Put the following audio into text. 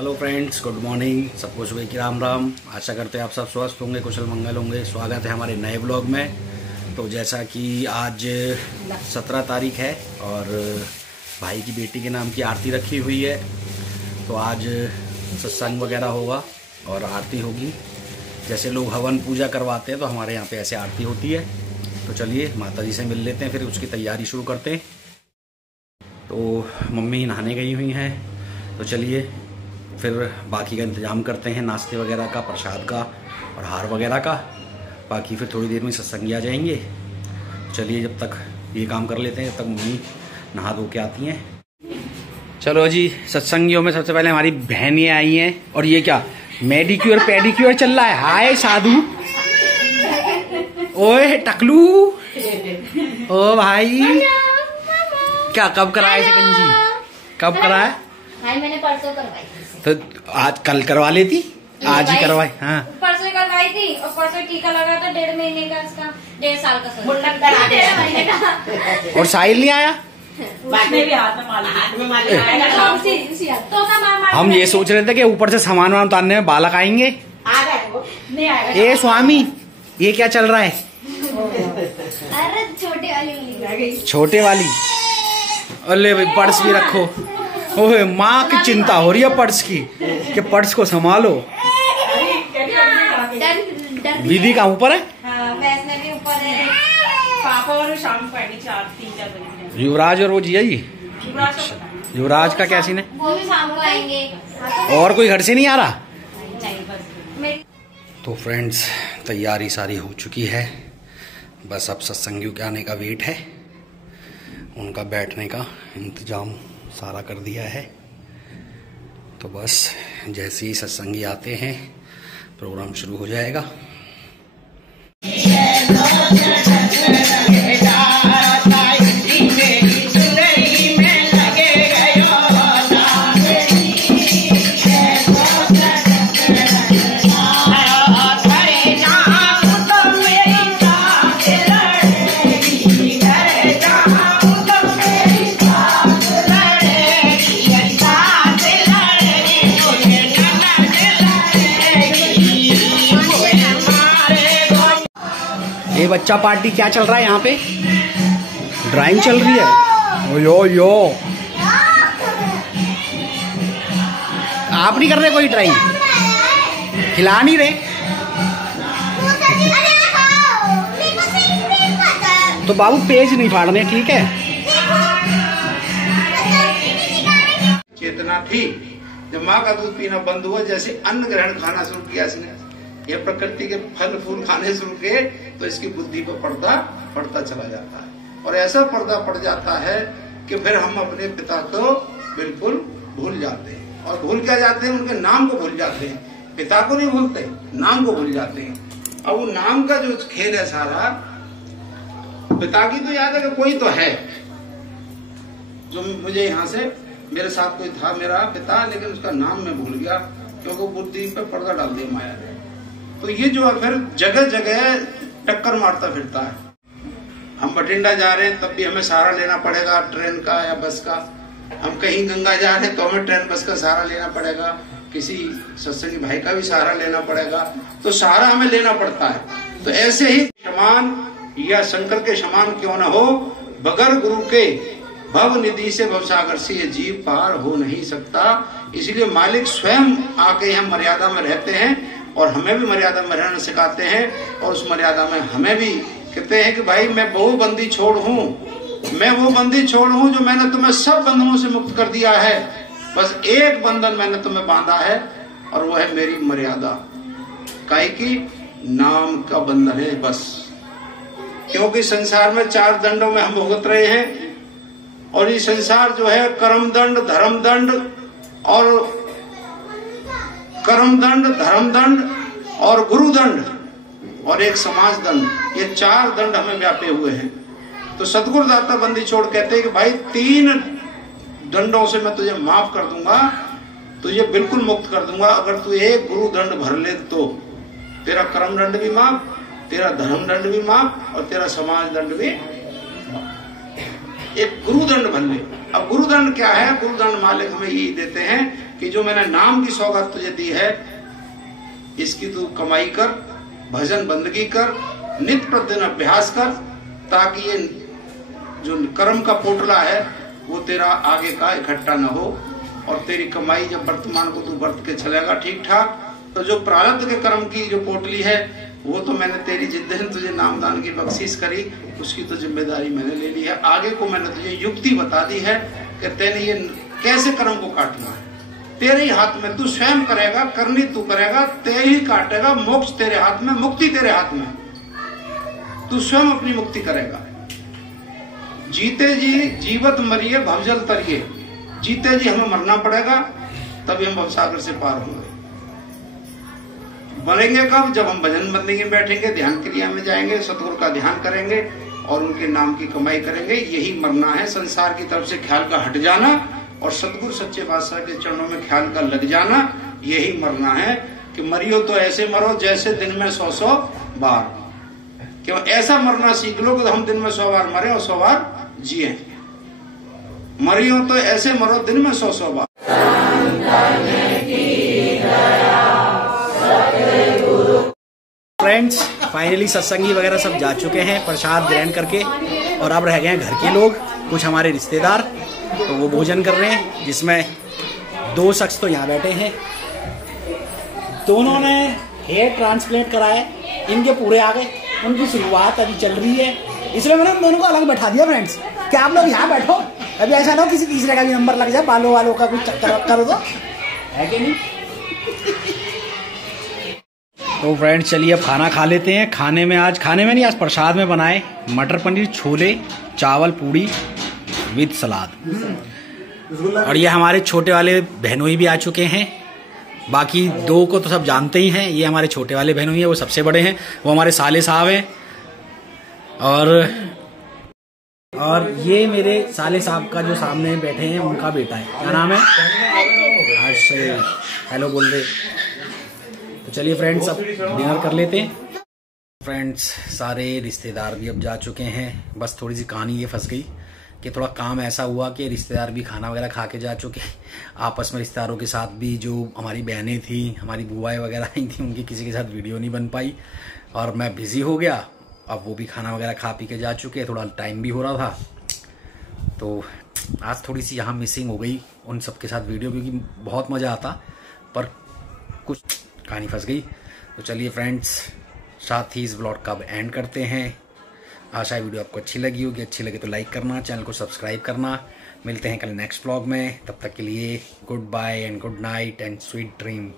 Hello friends, good morning. सबको सुबह की राम राम। आशा करते हैं आप सब स्वस्थ होंगे, कुशल मंगल होंगे। स्वागत है हमारे नए ब्लॉग में। तो जैसा कि आज 17 तारीख है और भाई की बेटी के नाम की आरती रखी हुई है, तो आज सत्संग वगैरह होगा और आरती होगी। जैसे लोग हवन पूजा करवाते हैं तो हमारे यहाँ पे ऐसे आरती होती है। तो चलिए माता जी से मिल लेते हैं, फिर उसकी तैयारी शुरू करते हैं। तो मम्मी नहाने गई हुई हैं, तो चलिए फिर बाकी का इंतज़ाम करते हैं, नाश्ते वगैरह का, प्रसाद का और हार वगैरह का। बाकी फिर थोड़ी देर में सत्संगी आ जाएंगे। चलिए जब तक ये काम कर लेते हैं, जब तक मम्मी नहा धो के आती हैं। चलो जी, सत्संगियों में सबसे पहले हमारी बहन ये आई हैं। और ये क्या मेडिक्योर पेडिक्योर चल रहा है? हाय साधु, ओए टकलू, ओ भाई क्या कब कराया शिकंजी? कब कराया? मैंने परसों करवाई थी। तो आज कल करवा लेती, आज ही करवाई। हाँ परसों करवाई थी और परसों टीका लगा था 1.5 महीने का, इसका 1.5 साल का। 1.5 महीने का। और साहिल नहीं आया? उसने भी हाथ में माला। हम ये सोच रहे थे कि ऊपर से सामान वामान उतारने में बालक आएंगे। आ गए वो, नहीं आएगा। ए स्वामी, ये क्या चल रहा है? अरे छोटे वाली, छोटे वाली। अरे भाई पर्स भी रखो। ओहे माँ की चिंता हो रही है पर्स की, कि पर्स को संभालो। दीदी का ऊपर है, वैसे भी ऊपर है। पापा और शाम को आएंगे 3-4 बजे। युवराज और वो जिया जी। युवराज का क्या सीन है? वो भी शाम को आएंगे। और कोई घर से नहीं आ रहा? नहीं, बस तो फ्रेंड्स, तैयारी सारी हो चुकी है। बस अब सत्संगियों के आने का वेट है। उनका बैठने का इंतजाम सारा कर दिया है। तो बस जैसे ही सत्संगी आते हैं प्रोग्राम शुरू हो जाएगा। ये बच्चा पार्टी क्या चल रहा है यहाँ पे? ड्राइंग चल रही है। ओ यो आप नहीं कर रहे कोई ड्राइंग? खिला नहीं रहे तो बाबू पेज नहीं फाड़ने, ठीक है? चेतना थी जब माँ का दूध पीना बंद हुआ, जैसे अन्न ग्रहण खाना शुरू किया इसने, ये प्रकृति के फल फूल खाने शुरू किए, तो इसकी बुद्धि पर पर्दा पड़ता चला जाता है। और ऐसा पर्दा पड़ जाता है कि फिर हम अपने पिता को बिल्कुल भूल जाते हैं। और भूल क्या जाते हैं? उनके नाम को भूल जाते हैं। पिता को नहीं भूलते, नाम को भूल जाते हैं। अब वो नाम का जो खेल है सारा, पिता की तो याद है कि कोई तो है जो मुझे यहाँ से, मेरे साथ कोई था मेरा पिता, लेकिन उसका नाम मैं भूल गया क्योंकि बुद्धि पे पर्दा डाल दिया माया ने। तो ये जो है फिर जगह जगह टक्कर मारता फिरता है। हम बठिंडा जा रहे हैं तब भी हमें सहारा लेना पड़ेगा ट्रेन का या बस का। हम कहीं गंगा जा रहे हैं तो हमें ट्रेन बस का सहारा लेना पड़ेगा। किसी सत्संगी भाई का भी सहारा लेना पड़ेगा। तो सहारा हमें लेना पड़ता है। तो ऐसे ही समान या शंकर के समान क्यों न हो, बगैर गुरु के भव निधि से भवसागर से ये जीव पार हो नहीं सकता। इसलिए मालिक स्वयं आके हम मर्यादा में रहते हैं और हमें भी मर्यादा में रहना सिखाते हैं। और उस मर्यादा में हमें भी कहते हैं कि भाई मैं बहु बंदी छोड़ हूँ, मैं वो बंदी छोड़ हूँ जो मैंने तुम्हें सब बंधनों से मुक्त कर दिया है। बस एक बंधन मैंने तुम्हें बांधा है और वो है मेरी मर्यादा। काहे की नाम का बंधन है बस। क्योंकि संसार में 4 दंडों में हम भुगत रहे हैं। और ये संसार जो है कर्म दंड, धर्म दंड और कर्मदंड, धर्मदंड और गुरुदंड और एक समाज दंड, ये 4 दंड हमें व्यापे हुए हैं। तो सतगुरु दाता बंदी छोड़ कहते हैं कि भाई 3 दंडों से मैं तुझे माफ कर दूंगा, तुझे बिल्कुल मुक्त कर दूंगा अगर तू एक गुरु दंड भर ले। तो तेरा कर्म दंड भी माफ, तेरा धर्म दंड भी माफ और तेरा समाज दंड भी एक गुरुदंड भर ले। अब गुरुदंड क्या है? गुरुदंड मालिक हमें यही देते हैं कि जो मैंने नाम की सौगात तुझे दी है, इसकी तू कमाई कर, भजन बंदगी कर, नित्य प्रतिदिन अभ्यास कर, ताकि ये जो कर्म का पोटला है वो तेरा आगे का इकट्ठा न हो, और तेरी कमाई जब वर्तमान को तू बरत के चलेगा ठीक ठाक, तो जो प्रारब्ध के कर्म की जो पोटली है वो तो मैंने तेरी जिस दिन तुझे नामदान की बख्शीश करी उसकी तो जिम्मेदारी मैंने ले ली है। आगे को मैंने तुझे युक्ति बता दी है कि तेने ये कैसे कर्म को काटना है, तेरे ही हाथ में, तू स्वयं करेगा, करनी तू करेगा, तेरे ही काटेगा, मोक्ष तेरे हाथ में, मुक्ति तेरे हाथ में, तू स्वयं अपनी मुक्ति करेगा। जीते जी जीवत मरिए भवजल तरिए, जीते जी हमें मरना पड़ेगा तभी हम भवसागर से पार होंगे। मरेंगे कब? जब हम भजन बंदगी में बैठेंगे, ध्यान क्रिया में जाएंगे, सतगुरु का ध्यान करेंगे और उनके नाम की कमाई करेंगे। यही मरना है, संसार की तरफ से ख्याल का हट जाना और सतगुरु सच्चे बादशाह के चरणों में ख्याल का लग जाना, यही मरना है। कि मरियो तो ऐसे मरो जैसे दिन में 100 बार। क्यों? ऐसा मरना सीख लो कि हम दिन में 100 बार मरे और 100 बार जिए। मरियो तो ऐसे मरो दिन में 100 बार। फ्रेंड्स, फाइनली सत्संगी वगैरह सब जा चुके हैं प्रसाद ग्रहण करके, और अब रह गए हैं घर के लोग, कुछ हमारे रिश्तेदार, तो वो भोजन कर रहे हैं, जिसमें 2 शख्स तो यहाँ बैठे हैं, दोनों ने हेयर ट्रांसप्लांट कराया, इनके पूरे आ गए, उनकी शुरुआत अभी चल रही है, इसलिए मैंने उन दोनों को अलग बैठा दिया। फ्रेंड्स, क्या आप लोग यहाँ बैठो, अभी ऐसा ना हो किसी तीसरे का भी नंबर लग जाए, बालों वालों का कुछ चक्कर करो तो है कि नहीं। तो फ्रेंड्स चलिए अब खाना खा लेते हैं। खाने में आज प्रसाद में बनाए मटर पनीर, छोले, चावल, पूड़ी विद सलाद। और ये हमारे छोटे वाले बहनोई भी आ चुके हैं, बाकी 2 को तो सब जानते ही हैं, ये हमारे छोटे वाले बहनोई हैं, वो सबसे बड़े हैं, वो हमारे साले साहब हैं, और ये मेरे साले साहब का जो सामने बैठे हैं उनका बेटा है, क्या नाम है? हर्ष। हेलो बोल रहे। तो चलिए फ्रेंड्स अब डिनर कर लेते हैं। फ्रेंड्स सारे रिश्तेदार भी अब जा चुके हैं, बस थोड़ी सी कहानी ये फंस गई कि थोड़ा काम ऐसा हुआ कि रिश्तेदार भी खाना वगैरह खा के जा चुके, आपस में रिश्तेदारों के साथ भी जो हमारी बहनें थी, हमारी बुआएं वगैरह आई थी, उनकी किसी के साथ वीडियो नहीं बन पाई और मैं बिजी हो गया। अब वो भी खाना वगैरह खा पी के जा चुके, थोड़ा टाइम भी हो रहा था, तो आज थोड़ी सी यहाँ मिसिंग हो गई उन सब के साथ वीडियो, क्योंकि बहुत मज़ा आता पर कुछ कहानी फंस गई। तो चलिए फ्रेंड्स साथ ही इस ब्लॉग का अब एंड करते हैं। आशा है वीडियो आपको अच्छी लगी होगी, अच्छी लगे तो लाइक करना, चैनल को सब्सक्राइब करना। मिलते हैं कल नेक्स्ट ब्लॉग में, तब तक के लिए goodbye and good night and sweet dream.